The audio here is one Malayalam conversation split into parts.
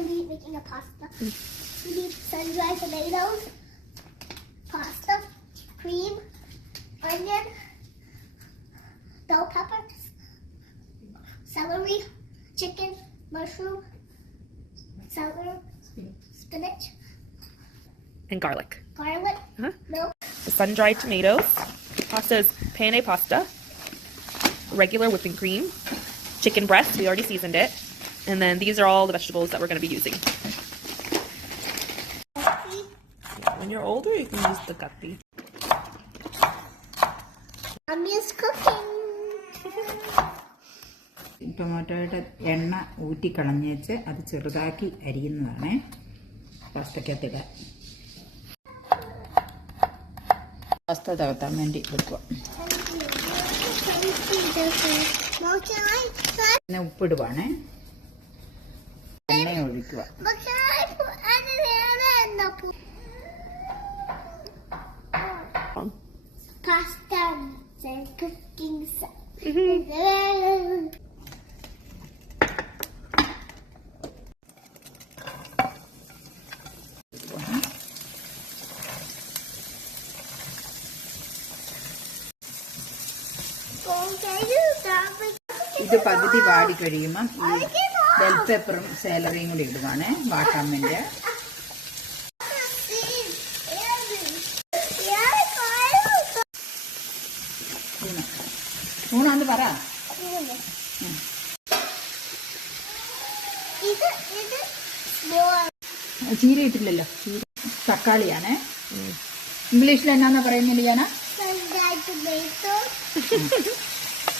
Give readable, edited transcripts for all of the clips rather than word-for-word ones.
going to be making a pasta. We need sun-dried tomatoes, pasta, cream, onion, bell peppers, celery, chicken, mushroom, celery, spinach, And garlic. garlic, milk. The sun-dried tomatoes. Pasta is penne pasta. Regular whipping cream. Chicken breast, we already seasoned it. And then these are all the vegetables that we're going to be using. When you're older, you can use the gatti. Mommy is cooking. ടൊമാറ്റോയുടെ എണ്ണ ഊറ്റിക്കളഞ്ഞേച്ച് അത് ചെറുതാക്കി അരിയുന്നതാണ് പാസ്തക്കകത്തിടാൻ. പാസ്ത തകർത്താൻ വേണ്ടി വെക്കുക. പിന്നെ ഉപ്പിടുവാണേ, എണ്ണ ഒഴിക്കുക. Pasta and cooking. ഇത് പകുതി വാടി കഴിയുമ്പം ഈ ബെൽ പെപ്പറും സാലറിയും കൂടി ഇടുവാണ് വാട്ടാൻ വേണ്ടി. ഊണാന്ന് പറ. ചീര ഇട്ടില്ലല്ലോ, ചീര തക്കാളിയാണ്. ഇംഗ്ലീഷിൽ എന്നാന്നാ പറയുന്നില്ല ഞാനാ?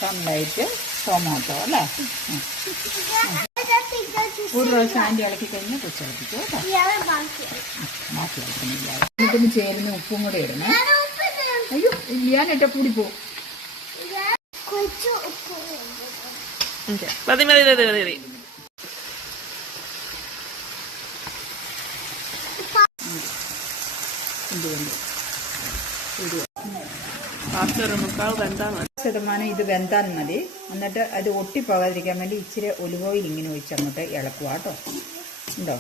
സൺലൈറ്റ് ടൊമാറ്റോ അല്ലേ. ഒരു പ്രാവശ്യം ആൻറ്റി ഇളക്കി കഴിഞ്ഞ് കൊച്ചിളപ്പിച്ചു കേട്ടോ. ബാക്കി ഇളക്കുന്നില്ല. ഇതിന് ചേരുന്ന ഉപ്പും കൂടെ ഇടണേ. അയ്യോ ഞാനിട്ട കൂടി പോകും. മതി. ശതമാനം ഇത് വെന്താൻ മതി. എന്നിട്ട് അത് ഒട്ടിപ്പോകാതിരിക്കാൻ വേണ്ടി ഇച്ചിരി ഒലിവ് ഓയിൽ ഇങ്ങനെ ഒഴിച്ച് അങ്ങോട്ട് ഇളക്കുക കേട്ടോ. ഉണ്ടോ,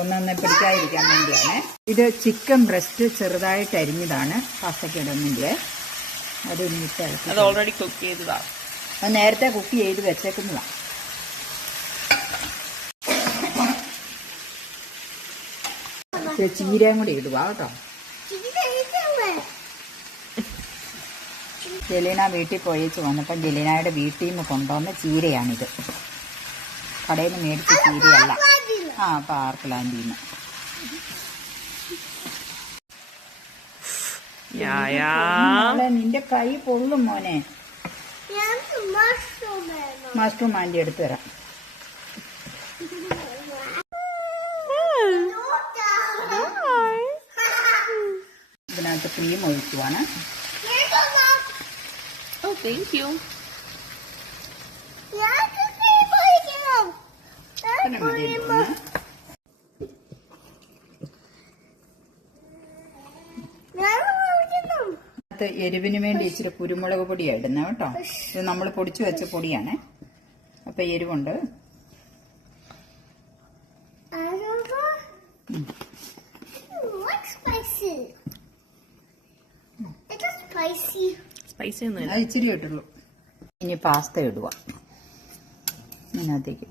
ഒന്നൊന്ന് പിടിക്കാതിരിക്കാൻ വേണ്ടിയാണ്. ഇത് ചിക്കൻ ബ്രസ്റ്റ് ചെറുതായിട്ട് അരിഞ്ഞതാണ് പാസ്തയ്ക്ക് ഇടുന്നെങ്കിൽ അത് ഇട്ട് ഇളക്കി. അത് നേരത്തെ കുക്ക് ചെയ്ത് വെച്ചേക്കുന്നതാണ്. ചീരയും കൂടി ഇടുക കേട്ടോ. ജലീന വീട്ടിൽ പോയേച്ച് വന്നപ്പം ജലീനയുടെ വീട്ടിൽ നിന്ന് കൊണ്ടുവന്ന ചീരയാണിത്. കടയിൽ നിന്ന് മേടിച്ച ചീരയല്ല, പാർക്ക്ലാൻഡിൽ നിന്ന്. നിന്റെ കൈ പൊള്ളും മോനെ. മഷ്റൂം ആൻറ്റി എടുത്തു തരാം. ഇതിനകത്ത് ക്രീം ഒഴിക്കുവാണ്. Oh, thank you. എരിവിന് വേണ്ടി ഇച്ചിരി കുരുമുളക് പൊടിയാണ് ഇടുന്നത് കേട്ടോ. ഇത് നമ്മൾ പൊടിച്ചു വെച്ച പൊടിയാണ്, അപ്പൊ എരിവുണ്ട്. അത് ഇച്ചിരി ഇട്ടുള്ളൂ. ഇനി പാസ്ത ഇടുക ഇതിനകത്തേക്ക്.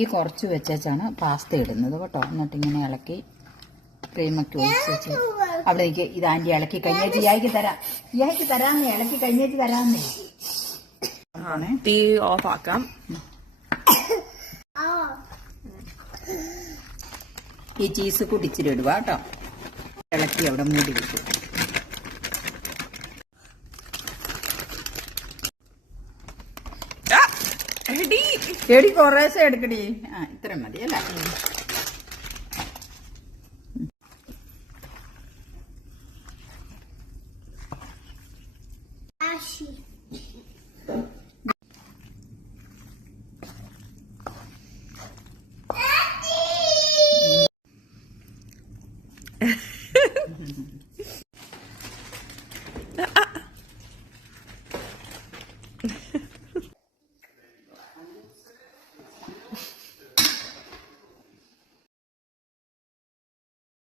ഈ കുറച്ച് വെച്ചാണ് പാസ്ത ഇടുന്നത് കേട്ടോ. എന്നിട്ട് ഇങ്ങനെ ഇളക്കി ക്രീമൊക്കെ ഒഴിച്ച് വെച്ച് അവിടേക്ക് ഇത് ആൻറ്റി ഇളക്കി കഴിഞ്ഞേച്ച് ഇയാൾക്ക് തരാന്നേ ഇളക്കി കഴിഞ്ഞേച്ച് തരാന്നേ. തീ ഓഫ് ആക്കാം. ഈ ചീസ് കൂടി ഇച്ചിരി ഇടുക കേട്ടോ. ഇളക്കി അവിടെ മൂടി വെക്കും. എടി കുറേശ്ശെ എടുക്കടി. ഇത്രയും മതി അല്ലേ.